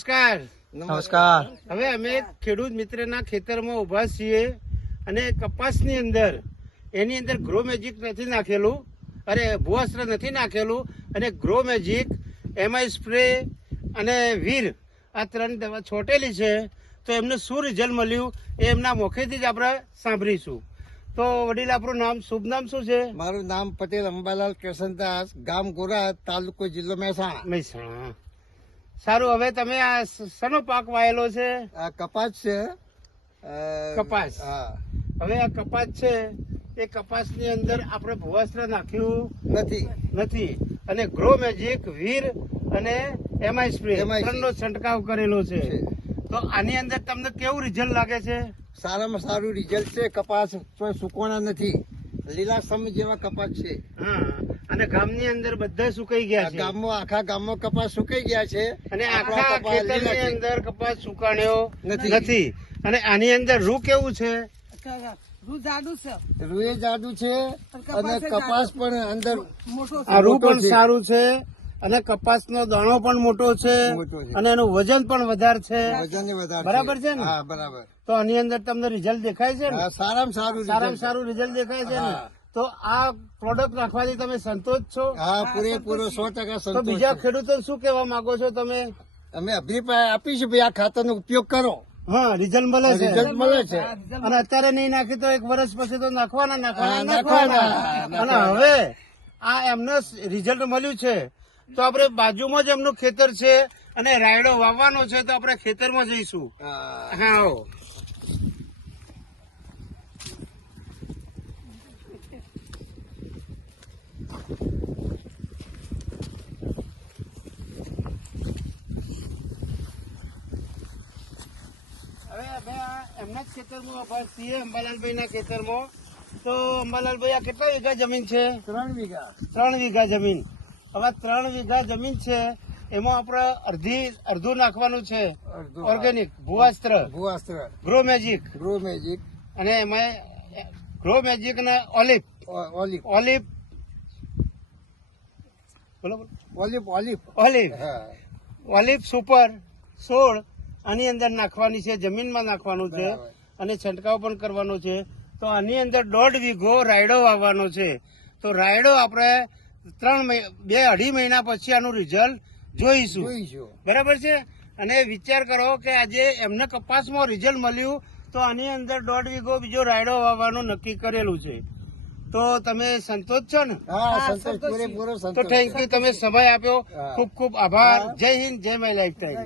નમસ્કાર. નમસ્કાર. હવે અમે ખેડૂત મિત્રના ખેતરમાં ઉભા છીએ અને કપાસની અંદર એની અંદર ગ્રો મેજિક નથી નાખેલું, અરે ભૂવસ્ત્ર નથી નાખેલું, અને ગ્રો મેજિક, એમઆઈ સ્પ્રે અને વીર આ 3 દવા છોટેલી છે. તો એમને શું રિઝલ્ટ મળ્યું એ એમના મુખેથી જ આપણે સાંભળીશું. તો વડીલ, આપણું નામ, શુભ નામ શું છે? મારું નામ પટેલ અંબાલાલ કૃષ્ણદાસ, ગામ ગોરા, તાલુકો જિલ્લો મહેસાણા. સારું, હવે તમે આ શેનો પાક વાયેલો છે? આ કપાસ છે. કપાસ. હા. હવે આ કપાસ છે, એ કપાસની અંદર આપણે ભૂવસ્ત્ર નાખ્યું નથી, અને ગ્રો મેજિક, વીર અને એમઆઈ સ્પ્રે 3નો છંટકાવ કરેલો છે. તો આની અંદર તમને કેવું રિઝલ્ટ લાગે છે? સારામાં સારું રિઝલ્ટ છે. કપાસ કોઈ સુકવાના નથી, લીલાસમ જેવા કપાસ છે. હા, અને ગામની અંદર બધા સુકાઈ ગયા છે. ગામમાં, આખા ગામમાં કપાસ સુકાઈ ગયા છે, અને આખા ખેતરની અંદર કપાસ સુકાણ્યો નથી. અને આની અંદર રૂ કેવું છે? રૂએ જાડું છે, અને કપાસ પણ અંદર આ રૂ પણ સારું છે, અને કપાસનો દાણો પણ મોટો છે, અને એનું વજન પણ વધારે છે. બરાબર છે ને? હા, બરાબર. તો આની અંદર તમને રિઝલ્ટ દેખાય છે ને? સારામાં સારું રિઝલ્ટ દેખાય છે ને? તો આ પ્રોડક્ટ નાખવાથી તમે સંતોષ છો? હા, પૂરેપૂરો 100% તો સંતોષ. બીજા ખેડૂતો શું કહેવા માંગો છો તમે? અમે અભિપ્રાય આપીશું, ભાઈ આ ખાતરનો ઉપયોગ કરો. હા, રિઝલ્ટ મળે છે. મળે છે. અને અત્યારે નહીં નાખી તો 1 વર્ષ પછી તો નાખવાના. અને હવે આ એમને રિઝલ્ટ મળ્યું છે, તો આપણે બાજુમાં જ એમનું ખેતર છે, અને રાયડો વાવવાનો છે, તો આપણે ખેતરમાં જઈશું. હા, આવો. હવે અમે એમના જ ખેતરમાં ઉભા છીએ, અંબાલાલભાઈના ખેતરમાં. તો અંબાલાલભાઈ, આ કેટલા વીઘા જમીન છે? 3 વીઘા. 3 વીઘા જમીન. હવે 3 વીઘા જમીન છે, એમાં આપણે અડધું નાખવાનું છે ઓર્ગેનિક ભૂવસ્ત્ર, ગ્રો મેજિક, અને એમાં ગ્રો મેજિક અને ઓલિવ સુપર 16 આની અંદર નાખવાની છે, જમીનમાં નાખવાનું છે, અને છંટકાવ પણ કરવાનો છે. તો આની અંદર 1.5 વીઘો રાયડો વાવવાનો છે. તો રાયડો આપણે 2-2.5 મહિના પછી આનું રિઝલ્ટ જોઈશું. બરાબર છે? અને વિચાર કરો કે આજે એમને કપાસમાં રિઝલ્ટ મળ્યું, તો આની અંદર 1.5 વીઘો બીજો રાયડો વાવવાનું નક્કી કરેલું છે. તો તમે સંતોષ છો ને? તો થેન્ક યુ, તમે સમય આપ્યો, ખૂબ ખૂબ આભાર. જય હિન્દ, જય માય લાઈફ ટાઈમ.